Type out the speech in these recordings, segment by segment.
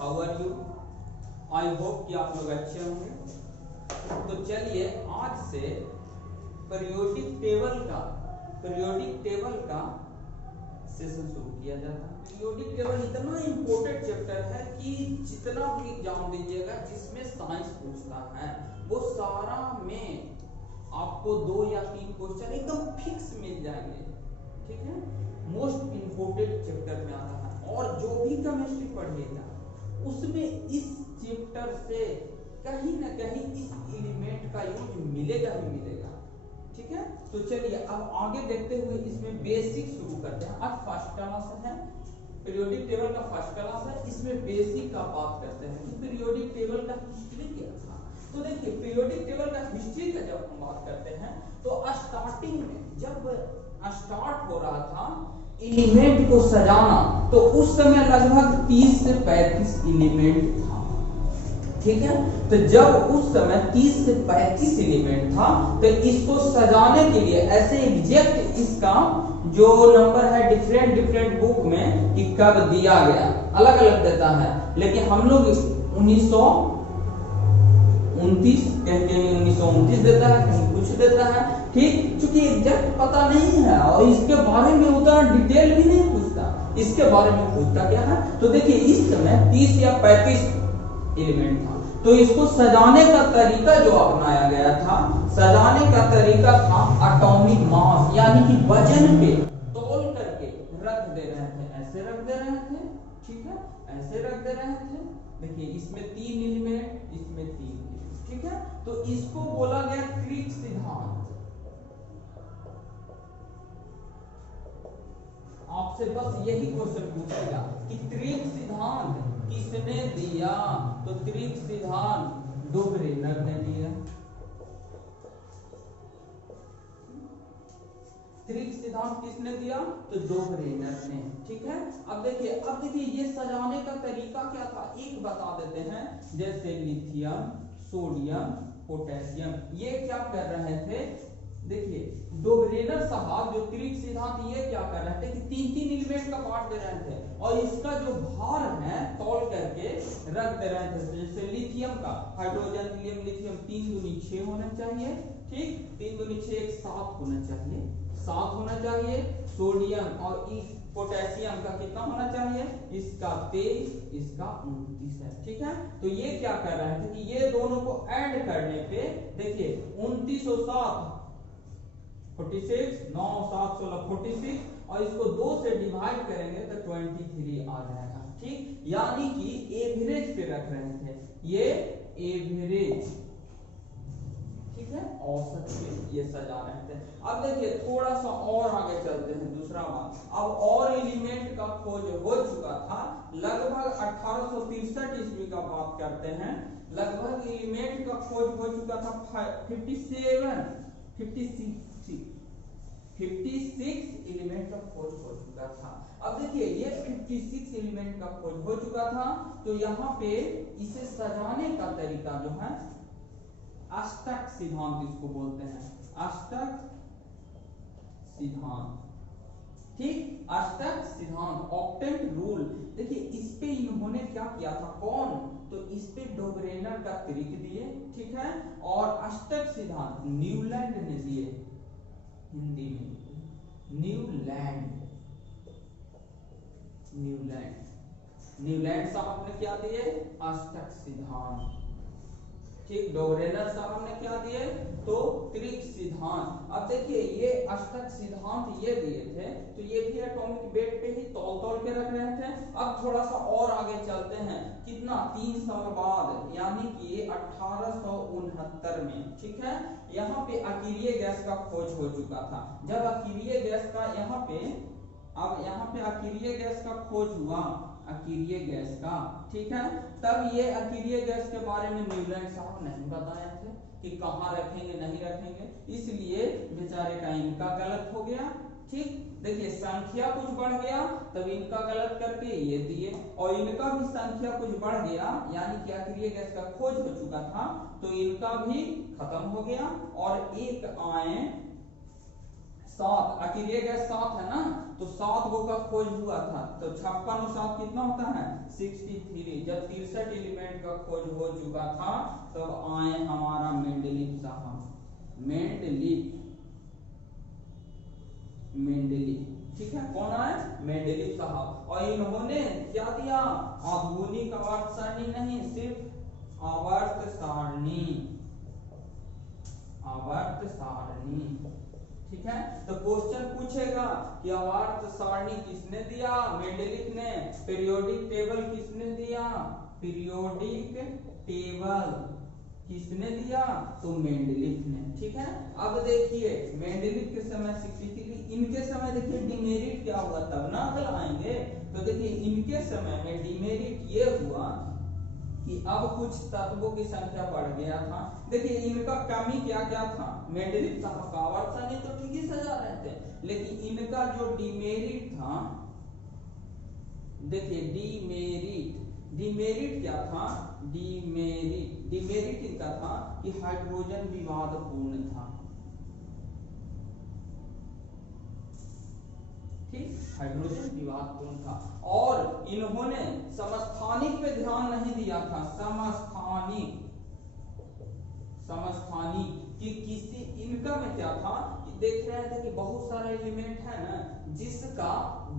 How are you? I hope कि आप लोग अच्छे होंगे। तो चलिए आज से पीरियोडिक टेबल का सेशन शुरू किया जाता है। पीरियोडिक टेबल इतना इम्पोर्टेंट चैप्टर है कि जितना भी एग्जाम दीजिएगा जिसमें साइंस पूछता है वो सारा में आपको 2 या 3 क्वेश्चन एकदम फिक्स मिल जाएंगे। ठीक है, मोस्ट इम्पोर्टेंट चैप्टर में आता है। और जो भी केमिस्ट्री पढ़िएगा उसमें इस चैप्टर से कहीं ना कहीं इस एलिमेंट का यूज मिलेगा ही मिलेगा। ठीक है, तो चलिए अब आगे देखते हुए इसमें बेसिक शुरू करते हैं। आज फर्स्ट क्लास है, पीरियोडिक टेबल का फर्स्ट क्लास है। इसमें बेसिक का बात करते हैं कि पीरियोडिक टेबल का हिस्ट्री क्या था। तो देखिए पीरियोडिक टेबल का हिस्ट्री का जब हम बात करते हैं तो स्टार्टिंग में जब स्टार्ट हो रहा था एलिमेंट को सजाना तो उस समय लगभग 30 से 35 एलिमेंट था। ठीक है, तो जब उस समय 30 से 35 एलिमेंट था तो इसको सजाने के लिए ऐसे एग्जैक्ट इसका जो नंबर है डिफरेंट बुक में कि कब दिया गया अलग अलग देता है, लेकिन हम लोग 1929 कहते हैं, 1929 देता है, कहीं कुछ देता है। ठीक, क्योंकि एग्जैक्ट पता नहीं है और इसके बारे में उतना डिटेल भी नहीं पूछता। इसके बारे में पूछता क्या है, तो देखिए इस समय 30 या 35 एलिमेंट था तो इसको सजाने का तरीका जो अपनाया गया था, सजाने का तरीका था एटॉमिक मास यानी कि वजन पे तौल करके रख दे रहे थे। ऐसे रख दे रहे थे, ठीक है, ऐसे रख दे रहे थे। देखिए इसमें 3 एलिमेंट, इसमें 3 एलिमेंट। ठीक है, तो इसको बोला गया क्रिक सिद्धांत। आपसे बस यही क्वेश्चन पूछेगा कि क्रिक सिद्धांत किसने दिया, तो क्रिक सिद्धांत डोबरेनर ने दिया। क्रिक सिद्धांत किसने दिया, तो डोबरेनर ने। ठीक है, अब देखिए ये सजाने का तरीका क्या था एक बता देते हैं। जैसे लिथियम, सोडियम, पोटेशियम, ये क्या कर रहे थे, देखिए डोबरेनर साहब जो क्रिक सिद्धांत ये क्या कर रहे थे कि 3-3 एलिमेंट का पार्ट दे रहे थे और इसका जो भार है तौल करके रख दे रहे थे। जैसे लिथियम का हाइड्रोजन हीलियम लिथियम 3 दूनी 6 होना चाहिए। ठीक, 3 दूनी 6 7 होना चाहिए, 7 होना चाहिए। सोडियम और इस पोटेशियम का कितना होना चाहिए, इसका 23, इसका 29 है। ठीक है, तो ये क्या कर रहे थे कि ये दोनों को ऐड करने पे देखिए 29 और 7 46, 9 7 16 46 और इसको 2 से डिवाइड करेंगे तो 23 आ जाएगा। ठीक, यानी कि एवरेज पे रख रहे थे, ये एवरेज, ठीक है, औसत पे ये सजा रहे थे। अब देखिए थोड़ा सा और आगे चलते हैं। दूसरा बात, अब और एलिमेंट का खोज हो चुका था लगभग 1863 ईस्वी का बात करते हैं। लगभग एलिमेंट का खोज हो चुका था 56 एलिमेंट का खोज हो चुका था। अब देखिए ये 56 एलिमेंट का खोज हो चुका था तो यहाँ पे इसे सजाने का तरीका जो है अष्टक सिद्धांत इसको बोलते हैं, अष्टक सिद्धांत। ठीक, अष्टक सिद्धांत, ऑक्टेंट रूल। देखिए इस पे इन्होंने क्या किया था, कौन, तो इस पे डोबरेनर का तरीक दिए। ठीक है, और अष्टक सिद्धांत न्यूलैंड ने दिए, हिंदी में न्यूलैंड साहब ने क्या दिए, अष्टक सिद्धांत। ठीक, डोबरेनर साहब ने क्या दिए, तो क्रिक सिद्धांत। अब देखिए ये अष्टक सिद्धांत ये दिए थे तो ये भी एटॉमिक वेट पे ही तौल के रख रहे थे। अब थोड़ा सा और आगे चलते हैं, कितना 3 साल बाद यानी कि 1869 में। ठीक है, यहाँ पे अकीरिय गैस का खोज हो चुका था। जब अकीरिय गैस का यहाँ पे अकीरिय गैस का खोज हुआ, अकीरिय गैस का, ठीक है, तब ये अकीरिय गैस के बारे में न्यूलैंड साहब नहीं बताए थे कि कहाँ रखेंगे नहीं रखेंगे, इसलिए बेचारे का इनका गलत हो गया। ठीक, देखिए संख्या कुछ बढ़ गया तब इनका गलत करके ये दिए और इनका भी संख्या कुछ बढ़ गया यानी कि अक्रिय गैस का खोज हो चुका था तो इनका भी खत्म हो गया और एक आए 7 आखिर ये गैस 7 है ना, तो 7 गो का खोज हुआ था, तो 56 और 7 कितना होता है 63। जब 63 एलिमेंट का खोज हो चुका था तब आए हमारा मेंडलीफ साहब, मेंडलीफ, ठीक है, कौन आए मेंडलीफ साहब, और इन्होंने क्या दिया, आधुनिक आवर्त सारणी नहीं, सिर्फ आवर्त सारणी, आवर्त सारणी, ठीक है। तो क्वेश्चन पूछेगा कि आवर्त सारणी किसने दिया, मेंडलीफ ने, पीरियोडिक टेबल किसने दिया, पीरियोडिक टेबल किसने दिया, तो मेंडलीफ ने, ठीक है। अब देखिए मेंडलीफ के समय 63, इनके समय देखिए डिमेरिट क्या हुआ, तब ना अगल आएंगे, तो देखिए इनके समय में डिमेरिट ये हुआ कि अब कुछ तत्वों की संख्या बढ़ गया था। देखिए इनका कमी क्या क्या था, मेंडलीफ साहब का आवर्त सारणी तो ठीक ही सजा रहे थे, लेकिन इनका जो डिमेरिट था, देखिए डिमेरिट क्या था, डिमेरिट इनका था कि हाइड्रोजन विवादपूर्ण था, ठीक, हाइड्रोजन विवादपूर्ण था, और इन्होंने समस्थानिक पे ध्यान नहीं दिया था, समस्थानिक कि किसी, इनका में क्या था कि देख रहे थे कि बहुत सारे एलिमेंट है ना जिसका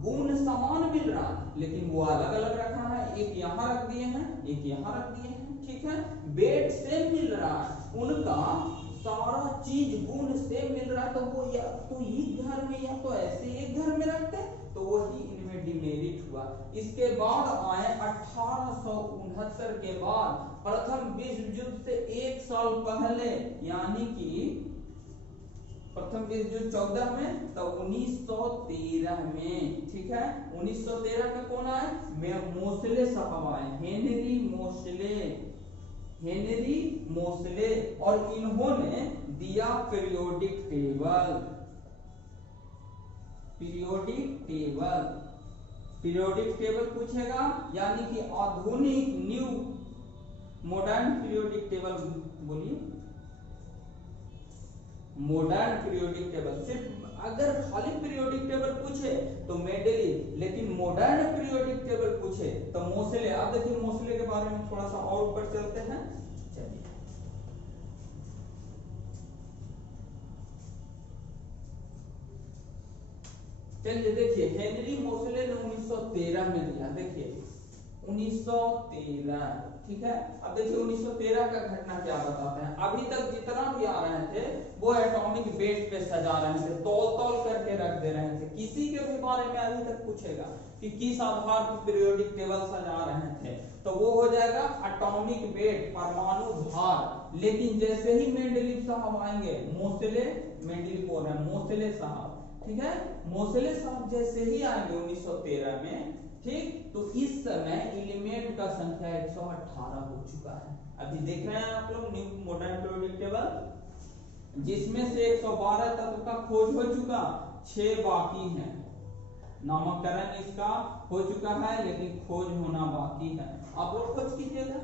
गुण समान मिल रहा है, लेकिन वो अलग अलग रखा है, एक यहाँ रख दिए हैं, एक यहाँ रख दिए हैं, ठीक है, वेट सेम मिल रहा है, उनका सारा चीज गुण सेम मिल रहा है, तो वो या तो एक घर में या तो ऐसे एक घर में रखते, तो वही इनमें डिमेरिट हुआ। इसके बाद आए 1869 के बाद, प्रथम विश्व युद्ध से 1 साल पहले, यानी कि प्रथम विश्व युद्ध 14 में, तो 1913 में, ठीक है, 1913 में कौन आए, मोसले साहब आए, हेनरी मोसले, और इन्होंने दिया पीरियोडिक टेबल, पीरियोडिक टेबल पूछेगा, यानी कि आधुनिक न्यू मॉडर्न पीरियोडिक टेबल, बोलिए मॉडर्न पीरियोडिक टेबल। सिर्फ अगर खाली पीरियोडिक टेबल पूछे तो मेंडलीफ, लेकिन मॉडर्न पीरियोडिक टेबल पूछे तो मोसले। आप देखिए मोसले के बारे में थोड़ा सा और ऊपर चलते हैं, चलिए देखिए हेनरी मोसले ने 1913 में दिया, देखिए 1913, ठीक है। अब देखिए 1913 का घटना क्या बताते हैं, अभी तक जितना भी आ रहे थे वो एटॉमिक वेट पे सजा रहे थे, तौल करके रख दे रहे थे, किसी के भी बारे में अभी तक पूछेगा कि किस आधार पर पीरियोडिक टेबल सजा रहे थे, तो वो हो जाएगा एटॉमिक वेट, परमाणु भार। लेकिन जैसे ही मेंडलीफ साहब आएंगे, मेंडलीफ बोल रहे हैं, मोसले साहब, ठीक है, मोसले साहब जैसे ही आएंगे 1913 में, ठीक, तो इस समय एलिमेंट का संख्या 118 हो चुका है। अभी देख रहे हैं आप लोग न्यू मॉडर्न पीरियोडिक टेबल, जिसमें से 112 तत्व का खोज हो चुका, 6 बाकी हैं, नामकरण इसका हो चुका है लेकिन खोज होना बाकी है, आप लोग खोज कीजिएगा।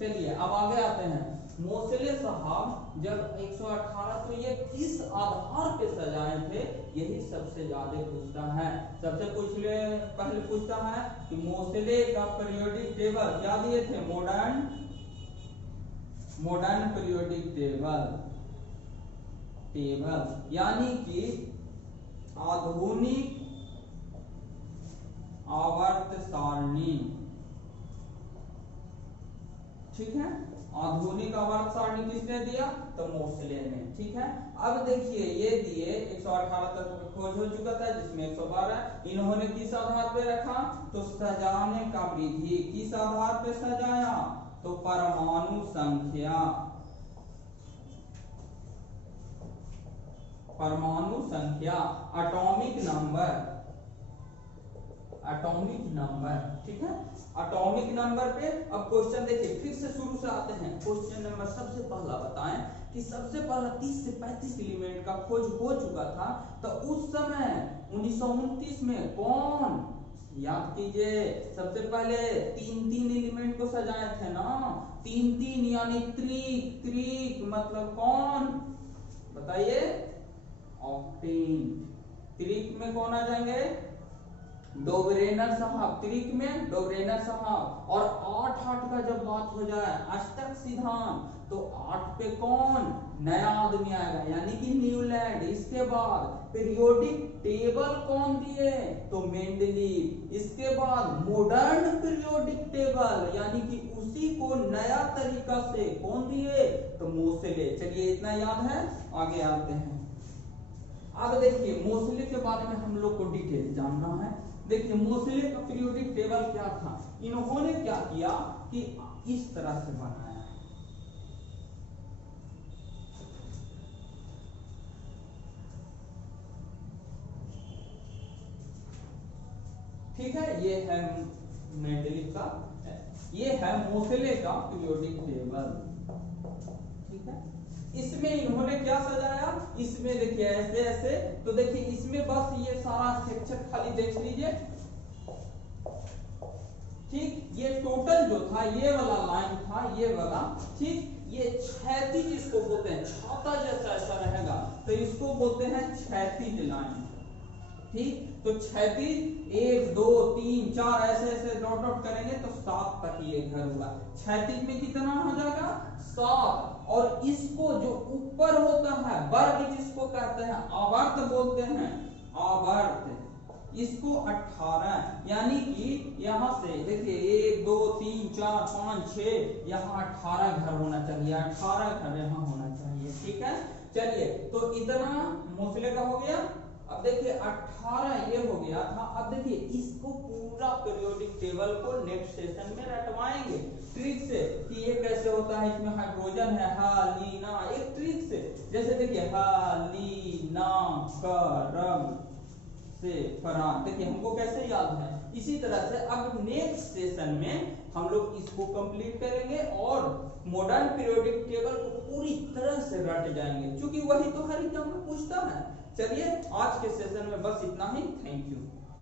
चलिए अब आगे आते हैं, मोसले साहब जब 118, तो ये किस आधार पे सजाए थे, यही सबसे ज्यादा पूछता है। सबसे पहले पूछता है कि मोसले का पीरियोडिक टेबल क्या दिए थे, मॉडर्न पीरियोडिक टेबल, यानी कि आधुनिक आवर्त सारणी, ठीक है, आधुनिक आवर्त सारणी किसने दिया, तो मोसले ने, ठीक है। अब देखिए ये दिए 118 तत्व का खोज हो चुका था, जिसमें 112, इन्होंने किस आधार पे रखा, तो सजाने का विधि, किस आधार पे सजाया, तो परमाणु संख्या, एटॉमिक नंबर, ठीक है, एटॉमिक नंबर पे। अब क्वेश्चन देखिए, फिर से शुरू से आते हैं, क्वेश्चन नंबर सबसे पहला बताएं कि सबसे पहला 30 से 35 एलिमेंट का खोज हो चुका था, तो उस समय 1929 में कौन, याद कीजिए, सबसे पहले 3 एलिमेंट को सजाए थे ना, 3 यानी त्रिक, मतलब कौन, बताइए, ऑक्टेन। त्रिक में कौन आ जाएंगे? डोबरेनर साहब, त्रिक में डोबरेनर साहब। और 8 का जब बात हो जाए अष्टक सिद्धांत, तो 8 पे कौन? नया आदमी आएगा, यानी कि न्यूलैंड। इसके बाद पीरियोडिक टेबल कौन दिए? तो मेंडलीव। इसके बाद मॉडर्न पीरियोडिक टेबल, यानी कि उसी को नया तरीका से कौन दिए? तो मोसले। चलिए इतना याद है, आगे आते हैं। अब देखिए मोसले के बारे में हम लोग को डिटेल जानना है। देखिए मोसले का पीरियोडिक टेबल क्या था? इन्होंने क्या किया कि इस तरह से बनाया है। ठीक है, ये है मेंडलीव का, ये है मोसले का पीरियोडिक टेबल। ठीक है, इसमें इन्होंने क्या सजाया? इसमें देखिए ऐसे ऐसे, तो देखिए इसमें बस ये सारा स्ट्रक्चर खाली देख लीजिए। ठीक, ये टोटल जो था ये वाला लाइन था, ये वाला। ठीक, ये क्षैतिज इसको बोलते हैं, छाता जैसा ऐसा रहेगा तो इसको बोलते हैं क्षैतिज लाइन। ठीक, तो क्षैतिज 1 2 3 4 ऐसे ऐसे डॉट डॉट करेंगे तो 7 तक ये घर हुआ। क्षैतिज में कितना हो जाएगा? 7। और इसको जो ऊपर होता है वर्ग जिसको कहते हैं, आवर्त बोलते हैं, आवर्त, इसको 18, यानी कि यहां से देखिए 1 2 3 4 5 6, यहां 18 घर होना चाहिए, 18 घर यहां होना चाहिए। ठीक है, चलिए तो इतना मोसले का हो गया। अब देखिए 18 ये हो गया था। अब देखिए इसको पूरा पीरियोडिक टेबल को नेक्स्ट सेशन में रटवाएंगे ट्रिक से कि ये कैसे होता है। इसमें हाइड्रोजन है, हालिना, एक ट्रिक से। जैसे देखिए हालिना करम से फरान, देखिए हमको कैसे याद है। इसी तरह से अब नेक्स्ट सेशन में हम लोग इसको कंप्लीट करेंगे और मॉडर्न पीरियोडिक टेबल को पूरी तरह से रट जाएंगे, क्योंकि वही तो हर एग्जाम में पूछता है। चलिए आज के सेशन में बस इतना ही। Thank you.